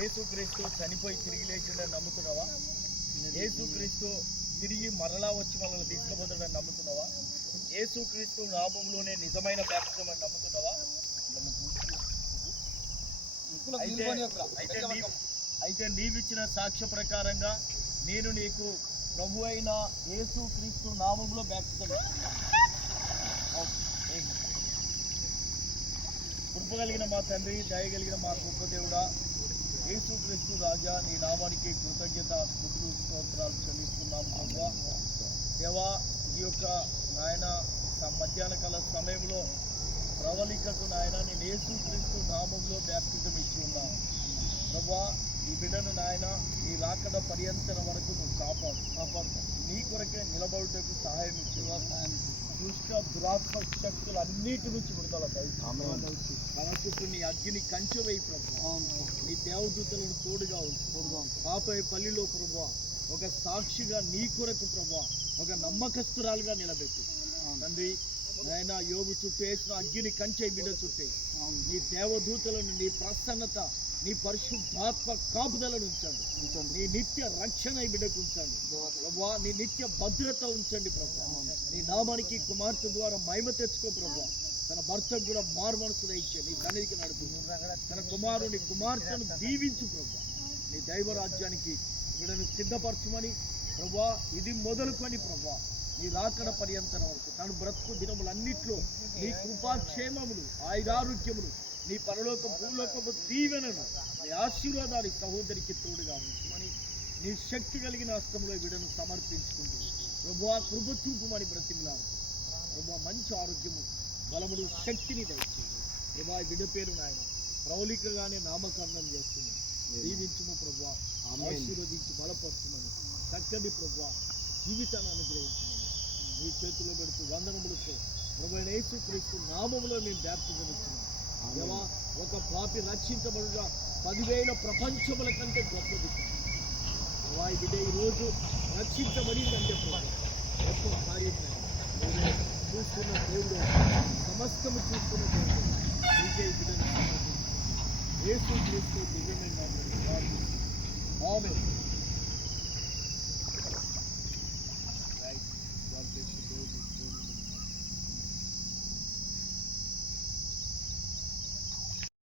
యేసుక్రీస్తు చనిపోయి తిరిగి లేచిండని నమ్ముతున్నావా? యేసుక్రీస్తు తిరిగి మరలా వచ్చి మనల్ని తీసుకుపోతాడని నమ్ముతున్నావా? యేసుక్రీస్తు నామములోనే నిజమైన బ్యాప్టిజం అని నమ్ముతున్నావా? అయితే నీవిచ్చిన సాక్ష్య ప్రకారంగా నేను నీకు ప్రభు అయిన యేసుక్రీస్తు నామములో బ్యాప్టిజం కృప కలిగిన మా తండ్రి, దయగలిగిన మా గొప్ప దేవుడా, యేసుక్రీస్తు రాజా, నీ నామానికి కృతజ్ఞత స్తుతులు స్తోత్రాలు చెల్లిస్తున్నాం ప్రభువా. దేవా, ఈ యొక్క నాయన మధ్యాహ్న కాల సమయంలో ప్రవళికకు నాయన నేను యేసుక్రీస్తు నామంలో బ్యాప్టిజం ఇచ్చి ఉన్నాను ప్రభువా. ఈ బిడ్డను నాయన నీ రాకడ పర్యంతన వరకు నువ్వు కాపాడు నీ కొరకే నిలబడుటకు సహాయం ఇచ్చేవా. దుష్ట దురాత్మ శక్తులు అన్నిటి నుంచి విడుదల తన చుట్టూ నీ అగ్ని కంచె వేయి ప్రభు. నీ దేవదూతలను తోడుగా పాపై పల్లిలో ప్రభు ఒక సాక్షిగా నీ కొరకు ప్రభు ఒక నమ్మకస్తురాలుగా నిలబెట్టు తండ్రి. నాయన యోబు చుట్టూ వేసిన అగ్ని కంచె బిడ్డ చుట్టే నీ దేవదూతలను, నీ ప్రసన్నత, నీ పరిశుద్ధాత్మ కాపుదలను ఉంచండి. నీ నిత్య రక్షణ ఈ బిడ్డకు ఉంచండి ప్రభువా. నీ నిత్య భద్రత ఉంచండి ప్రభువా. నీ నామానికి కుమార్తె ద్వారా మహిమ తెచ్చుకో ప్రభువా. తన భర్తకు కూడా మారు మనసులో ఇచ్చే నీ సన్నిధికి నడుపు. తన కుమార్తెను దీవించు ప్రభువా. నీ దైవరాజ్యానికి బిడ్డను సిద్ధపరచుమని ప్రభువా. ఇది మొదలుకొని ప్రభువా నీ రాకడ పర్యంతరం వరకు తను బ్రతుకు దినములన్నిట్లో నీ కృపాక్షేమములు, ఆయురారోగ్యములు, నీ పరలోక భూలోకపు దీవెనను, నీ ఆశీర్వాదాలు సహోదరికి తోడుగా ఉంచుమని నీ శక్తి కలిగిన హస్తంలో బిడ్డను సమర్పించుకుంటూ ప్రభువా కృప చూపుమని బ్రతిమలాడు ప్రభువా. మంచి ఆరోగ్యము, బలములు, శక్తిని దయచేసి ప్రభువా. బిడ్డ పేరు నాయన ప్రౌలికగానే నామకరణం చేస్తున్నాను. దీవించుము ప్రభువా, ఆశీర్వదించి బలపరుచుమని చక్కటి ప్రభువా జీవితాన్ని అనుగ్రహించమని నీ చేతిలో పెడుతూ వందనములతో ప్రభువైన యేసుక్రీస్తు నామములో మేము బ్యాప్టిజం ఇచ్చినాం దేవా. ఒక పాపి రక్షించబడుగా 10,000 ప్రపంచముల కంటే గొప్పది వాయి బిడ్డ ఈరోజు రక్షించబడిందంటే గొప్ప కార్యం. చూస్తున్న దేవుడు, సమస్తము చూస్తున్న దేవుడు నీకే బిడ్డను సమర్పించి యేసుక్రీస్తు దివ్యమైన ఆమేన్.